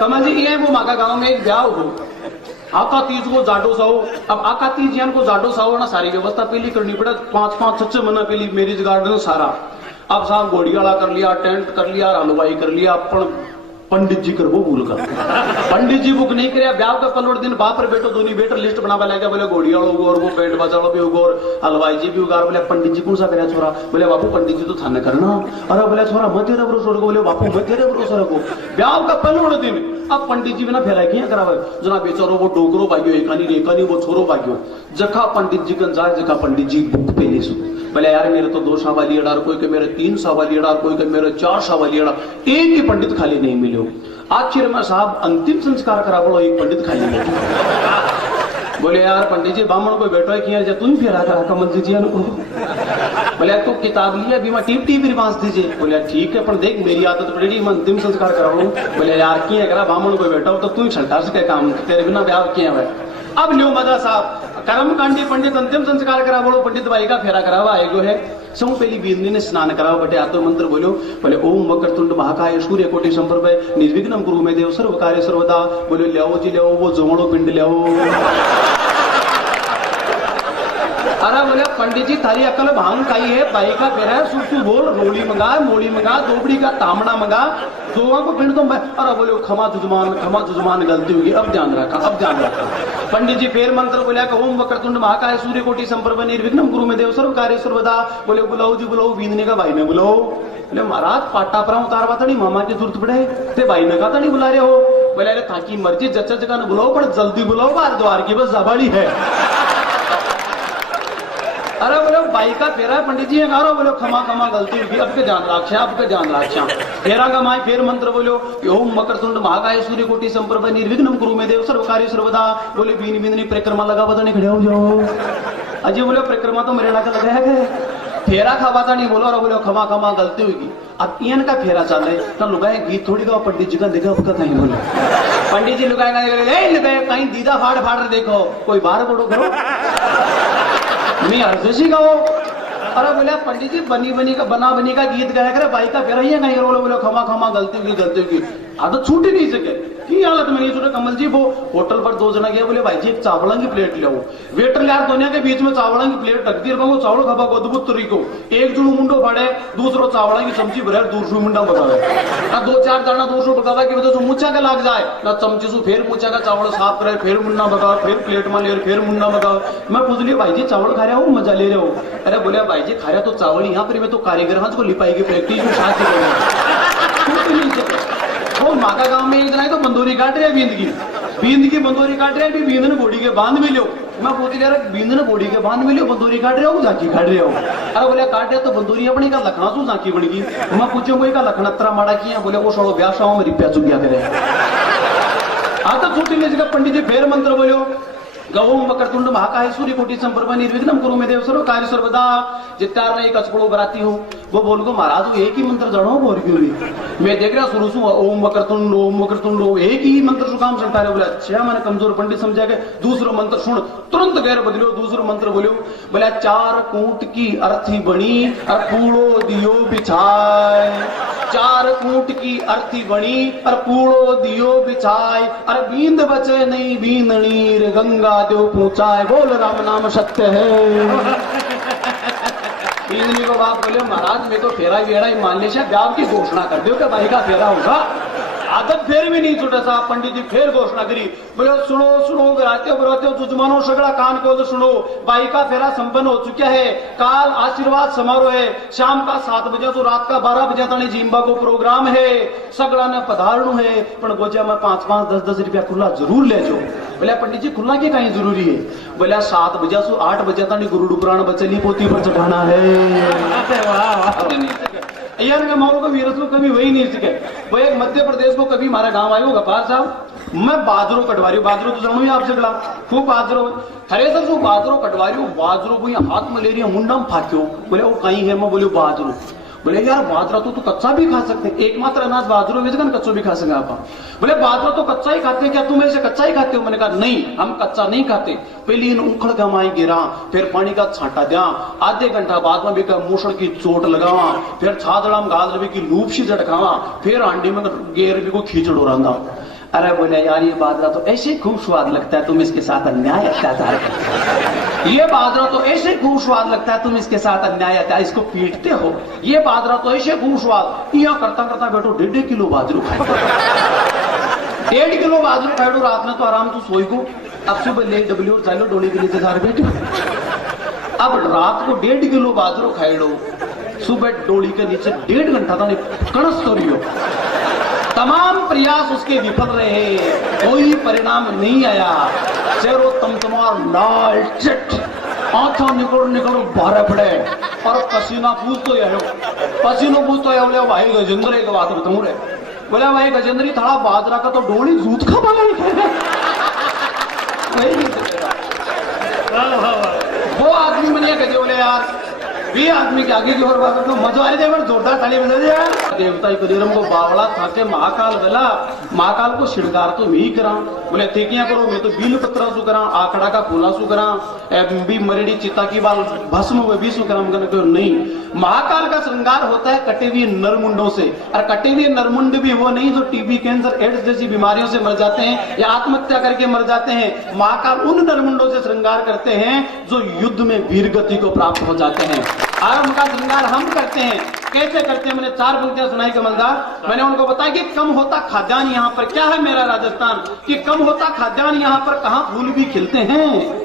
कमल जी ये वो माका गांव में एक ब्याह हो आका तीज को जाडो साओ। अब आका तीज यान को जाडो साओ ना सारी व्यवस्था पहली करनी पड़े 5-5 6 महीना पहली मैरिज गार्डन सारा। अब साहब घोड़ी वाला कर लिया, टेंट कर लिया, हलवाई कर लिया, पंडित जी कर वो भूल कर पंडित जी बुक नहीं करे। ब्याह का पलवट दिन बाप रे बेटो दोनों बेटर लिस्ट बनावा लगा। बोले घोड़ी वालों को और वो बैंड बजाओ भी होगा और हलवाई जी भी होगा। बोले पंडित जी कौन सा करे छोरा? बोले बापू पंडित जी तो थाने करना। अरे बोले छोरा मत तेरे भरोसा रखो। बोले बापू मत तेरे भरोसा रखो। ब्याह का पलवट दिन अब पंडित जी बिना फैला किया करा जना बेचारो वो डोगरो भाग्यो एकानी वो छोरो भाग्यो जखा पंडित जी कन जाए जखा पंडित जी बुक पहले सु। बोले यार मेरे तो 2 सवाली अड़ार, कोई के मेरे 3 सवाली अड़ार, कोई के मेरे 4 सवाली अड़ार, एक ही पंडित खाली नहीं मिले। आखिर में साहब अंतिम संस्कार करा बोलो एक पंडित खाली नहीं। बोले यार पंडित जी ब्राह्मण को बैठो किया जा तू ही फेरा करा कमल जी को। बोले तो किताब लिया भी मैं टीप रिवाज दीजिए। बोले ठीक है पर देख मेरी आदत पड़ी मैं अंतिम संस्कार कराऊं। बोले यार किया करा ब्राह्मण को बैठो तो तू ही छलटा सके काम तेरे बिना ब्याह किया है। अब ल्यो मजा साहब कर्म कांडी पंडित अंतिम संस्कार करा बोलो पंडित भाई का फेरा करावा आएगो है। सो पहली बींदी ने स्नान कराओ बटे आतो मंत्र बोलो। बोले ओम वक्रतुंड महाकाय सूर्य कोटि संप्रभ निर्विघ्नं कुरु मे देव सर्व कार्य सर्वदा। बोले लियाओ जी लियाओ वो जोड़ो पिंड लियाओ। अरे बोले पंडित जी थारी अकल भांग खाई है भाई का फेरा है सुसु बोल रोली मंगा मोली मंगा दोबड़ी का तामड़ा मंगा दोवा को पिंड तो। अरे बोले क्षमा जुजमान गलती होगी अब ध्यान रखा। पंडित जी फिर मंत्र बोलिया ओम वक्रतुंड महाकाय सूर्य कोटि संप्रभ निर्विघ्नं कुरु मे देव सर्व कार्य सर्वदा। बोले बुलाओ जी बुलाओ बींदने का भाई ने बुलाओ। बोले महाराज पाटा पर उतारवा तड़ी मामा की जरूरत पड़े ते भाई ने का तड़ी बुला रहे हो। बोले अरे ताकि मर्जी जच्चा जगह ने बुलाओ पर जल्दी बुलाओ बार द्वार की बस जबाड़ी है। अरे बोले भाई का फेरा है पंडित जी है। बोले क्षमा गलती हुई अब के ध्यान रक्षा फेरा का माए फिर मंत्र बोलो ओम वक्रतुंड महाकाय सूर्य कोटि संप्रभ निर्विघ्नं कुरु मे देव सर्व कार्य सर्वदा। बोले बीनी परिक्रमा लगा बता नहीं खड़े हो जाओ। अजय बोले परिक्रमा तो मेरे लाके लगा है फेरा खावा नहीं बोलो। और बोले क्षमा गलती हुई। अब इन का फेरा चल रहे तो लुगाए गीत थोड़ी का पंडित जी का देखा उसका कहीं बोले पंडित जी लुगाए कहीं दीदा फाड़ देखो कोई बाहर बोलो करो मैं हरदोशी का हो। अरे बोले पंडित जी बनी का गीत गाया करे भाई का फेरा ही नहीं। बोले क्षमा गलती होगी आदत छूट ही नहीं सके की हालत में नहीं छूटे। कमल जी वो होटल पर 2 जना गया। बोले भाई जी एक चावलों की प्लेट ले वेटर यार दोनों के बीच में चावलों की प्लेट रख दी वो चावल खबा को अद्भुत तरीको एक जुड़ू मुंडो फाड़े दूसरो चावलों की चमची भरे दूसरो मुंडा बगावे ना 2-4 दाना दूसरो बगावा की वजह से मुच्चा का लाग जाए ना चमची से फिर मुच्चा का चावल साफ करे फिर मुन्ना बगाओ फिर प्लेट में ले फिर मुन्ना बगाओ। मैं पूछ लिया भाई जी चावल खा रहे हो मजा ले रहे हो? अरे बोले भाई जी खा रहे तो चावल यहाँ पर मैं तो कारीगर हाथ को लिपाई की प्रैक्टिस वो माका गांव में एक जना तो बंदूरी काट रहे बींद की बंदूरी काट रहे बींद ने घोड़ी के बांध में लो। मैं पूछ लिया बींद ने घोड़ी के बांध में लो बंदूरी काट रहे हो झांकी काट रहे हो? अरे बोले काट रहे तो बंदूरी अपनी का लखना सू झांकी बन गई। मैं पूछो कोई का लखना तरा माड़ा किया? बोले वो सड़ो ब्याह शाह में रिप्या चुक गया करे। हाँ तो छुट्टी ले जगह पंडित जी फिर मंत्र बोलो ओम वक्रतुंड महाकाय सूर्य कोटि संप्रभ निर्विघ्नं कुरु मे देव सर्व कार्य सर्वदा। जित्तार में एक अचपड़ो बराती हूँ वो बोल को महाराज एक ही मंत्र जानो बोल क्यों नहीं? मैं देख रहा शुरू से ओम वक्रतुंड एक ही मंत्र सु काम चलता है। बोले अच्छा मैंने कमजोर पंडित समझा के दूसरो मंत्र सुन तुरंत गैर बदलो दूसरो मंत्र बोलो। बोले 4 कूट की अर्थी बनी और पूड़ो दियो बिछाए 4 कूट की अर्थी बनी और पूड़ो दियो बिछाए और बींद बचे नहीं बींदनी रे गंगा देव पूछाए। बोल राम नाम सत्य है। बींदनी को बाप बोले महाराज मैं तो फेरा वेड़ा ही मान ले ब्याह की घोषणा कर दो कि भाई का फेरा होगा। आदत फिर भी नहीं छूटा साहब पंडित जी फिर घोषणा करी। बोले सुनो बराते हो जुजमानो सगड़ा कान को सुनो भाई का फेरा संपन्न हो चुका है। काल आशीर्वाद समारोह है शाम का 7 बजे तो रात का 12 बजे तक जिम्बा को प्रोग्राम है सगड़ा ने पधारणु है पर गोजा में 5-5 10-10 रुपया खुला जरूर ले जाओ। बोले पंडित जी खुला के कहीं जरूरी है? बोले 7 बजे से 8 बजे तक गुरु पुराण बचली पोती पर चढ़ाना है। यार का मारो को वीरस को कभी वही नहीं सके। वो एक मध्य प्रदेश को कभी हमारा गांव आयो गपार साहब मैं बाजरो कटवारी बाजरो तो जानू आपसे गला खूब बाजरो थ्रेसर जो बाजरो कटवारी बाजरो को हाथ में ले रही मुंडम फाक्यो। बोले वो कहीं है मैं बोले बाजरो बोले यार बाजरा तो कच्चा भी खा सकते, एकमात्र अनाज बाजरो वेचकर कच्चो भी खा सके आप। बोले बाजरा तो कच्चा ही खाते, क्या तुम ऐसे कच्चा ही खाते हो? मैंने कहा नहीं, हम कच्चा नहीं खाते। पहले इन उखड़ गमाई गिरा, फिर पानी का छांटा दिया, आधे घंटा बाद में भी मूसड़ की चोट लगावा, फिर छादड़ाम गाल भी की लूप सी झटकावा, फिर आंडी में गेर भी को खींचड़ उड़ांदा। अरे बोले यार ये बाजरा तो ऐसे खूब स्वाद लगता है, तुम इसके साथ अन्याय अत्याचार करते। ये बाजरा तो ऐसे खूब स्वाद लगता है, तुम इसके साथ अन्याय अत्याचार, इसको पीटते हो। ये बाजरा तो ऐसे खूब स्वाद, यहाँ करता करता बैठो 1.5 किलो बाजरू खाओ। 1.5 किलो बाजरू खाओ, रात में तो आराम तो सोई को, अब सुबह ले डब्ल्यू चालो डोली के नीचे जा बैठो। अब रात को 1.5 किलो बाजरू खाई लो, सुबह डोली के नीचे 1.5 घंटा था कणस तो रही हो। तमाम प्रयास उसके विफल रहे, कोई परिणाम नहीं आया। चेहरो तमतमार लाल चिट, आंखों निकल निकल बारह पड़े और पसीना पूछ तो आयो, पसीनो पूछ तो आयो। बोले भाई गजेंद्र एक बात बताऊं रे, बोले भाई गजेंद्री थोड़ा बाजरा का तो डोली जूत खा पाला वो आदमी मैंने गजे। बोले यार ये आदमी के आगे की ओर बात तो मजा आ रही है, जोरदार ताली बजा दिया। देवता कदीरम को बावला था के महाकाल गला, महाकाल को श्रृंगार तो मैं ही करा। बोले थेकियां करो, मैं तो बील पत्रा सु करा, आखड़ा का फूला सु करा, भी मरेड़ी चिता की बाल भस्म वे भी सु करा। नहीं, महाकाल का श्रृंगार होता है कटे हुए नरमुंडों से, और कटे हुए नरमुंड भी वो नहीं जो टीबी, कैंसर, एड्स जैसी बीमारियों से मर जाते हैं या आत्महत्या करके मर जाते हैं। महाकाल उन नरमुंडों से श्रृंगार करते हैं जो युद्ध में वीर गति को प्राप्त हो जाते हैं। आरंभ का श्रृंगार हम करते हैं। कैसे करते हैं? मैंने 4 पंक्तियां सुनाई कमलदार। मैंने उनको बताया कि कम होता खाद्यान्न यहाँ पर, क्या है मेरा राजस्थान, कि कम होता खाद्यान्न यहाँ पर, कहाँ फूल भी खिलते हैं।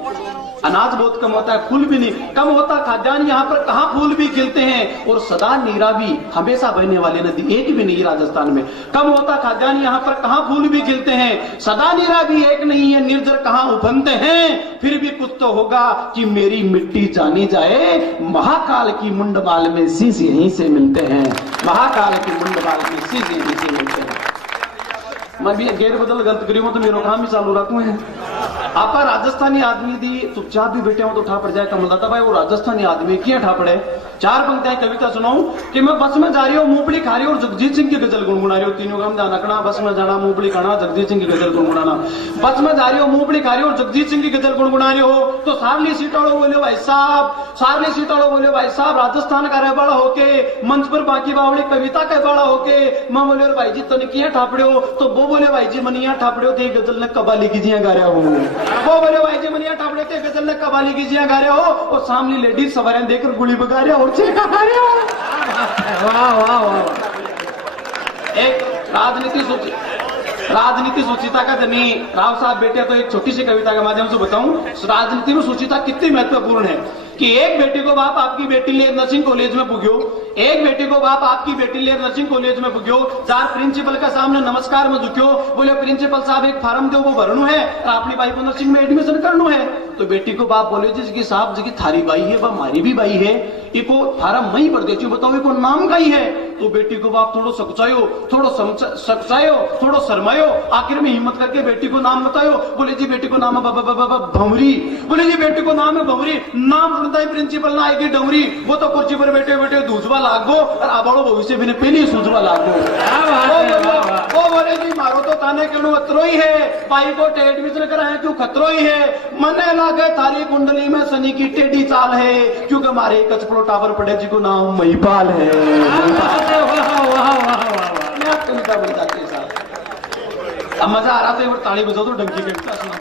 अनाज बहुत कम होता है, फूल भी नहीं। कम होता खाद्यान्न यहाँ पर, कहाँ फूल भी खिलते हैं। और सदा नीरावी हमेशा बहने वाली नदी एक भी नहीं राजस्थान में। कम होता खाद्यान्न यहाँ पर, कहाँ फूल भी खिलते हैं। सदा नीरावी एक नहीं है, निर्जर कहाँ उफनते हैं। फिर भी कुछ तो होगा कि मेरी मिट्टी जानी जाए। महाकाल की मुंडमाल में शीश यहीं से मिलते हैं, महाकाल की मुंडमाल में शीश यहीं से मिलते हैं। मैं भी गेर बदल गलत करी तो मेरा काम ही चालू रखू है। आप राजस्थानी आदमी दी चुपचाप भी बैठे हो तो उठा पड़ जाए कमलदाता भाई, वो राजस्थानी आदमी क्यों उठा पड़े। 4 पंक्तियां कविता सुनाऊं कि मैं बस में जा रही हूँ, मूंगफली खा रही हूँ और जगजीत सिंह की गजल गुनगुना रही हूँ। तीनों काम ध्यान रखना, बस में जाना, मूंगफली खाना, जगजीत सिंह की गजल गुनगुनाना। बस में जा रही हो, मूंगफली खा रही हो और जगजीत सिंह की गजल गुनगुना रही हो तो सारली सीटाड़ो बोले भाई साहब, सारली सीटाड़ो बोले भाई साहब, राजस्थान का रह बड़ा होके मंच पर बाकी बावड़ी कविता का बड़ा होके मैं बोले भाई जी तने किया ठापड़े हो, तो वो बोले भाई जी मनिया ठापड़े हो थे गजल ने कबाली की जिया गा रहा हूँ। वो बोले भाई जी मनिया ठापड़े थे गजल ने कबाली की जिया गा रहे हो और सामने लेडीज सवारें देखकर गुली बगा रहे हो और चेका खा रहे हो। वाह वाह वाह। एक राजनीति सुचिता का धनी राव साहब बेटे, तो एक छोटी सी कविता के माध्यम से बताऊं राजनीति में सुचिता कितनी महत्वपूर्ण है कि एक बेटी को बाप आपकी बेटी ले नर्सिंग कॉलेज में पुग्यो, एक बेटी को बाप आपकी बेटी ले नर्सिंग कॉलेज में पुग्यो, 4 प्रिंसिपल का सामने नमस्कार में झुक्यो, बोले प्रिंसिपल साहब एक फार्म दो वो भरनु है और अपनी बाई को नर्सिंग में एडमिशन करनु है। तो बेटी को बाप बोले जिसकी साहब जी थारी बाई है वह हमारी भी बाई है, इको फार्म मई भर देती हूँ, बताओ इको नाम का ही है। तो बेटी को बाप थोड़ो सकुचायो, थोड़ो शर्मायो, आखिर में हिम्मत करके बेटी को नाम बतायो। बोले जी बेटी को नाम है भंवरी। बोले जी बेटी को नाम है भंवरी। नाम सुनता ही प्रिंसिपल ना आएगी डमरी, वो तो कुर्सी पर बैठे बैठे दूसवा लागो और आबाड़ो भविष्य भी ने पहले सूझवा लागो। वो बोले जी मारो तो ताने क्यों खतरो ही है, भाई को एडमिशन कराया क्यों खतरो ही है। मने लागे थारी कुंडली में शनि की टेढ़ी चाल है, क्योंकि हमारे कचपड़ो टावर पड़े जी को नाम महिपाल है। कविता बन जाती है साहब। अब मजा आ रहा था, ताली बजाओ तो डंकी कविता सुना।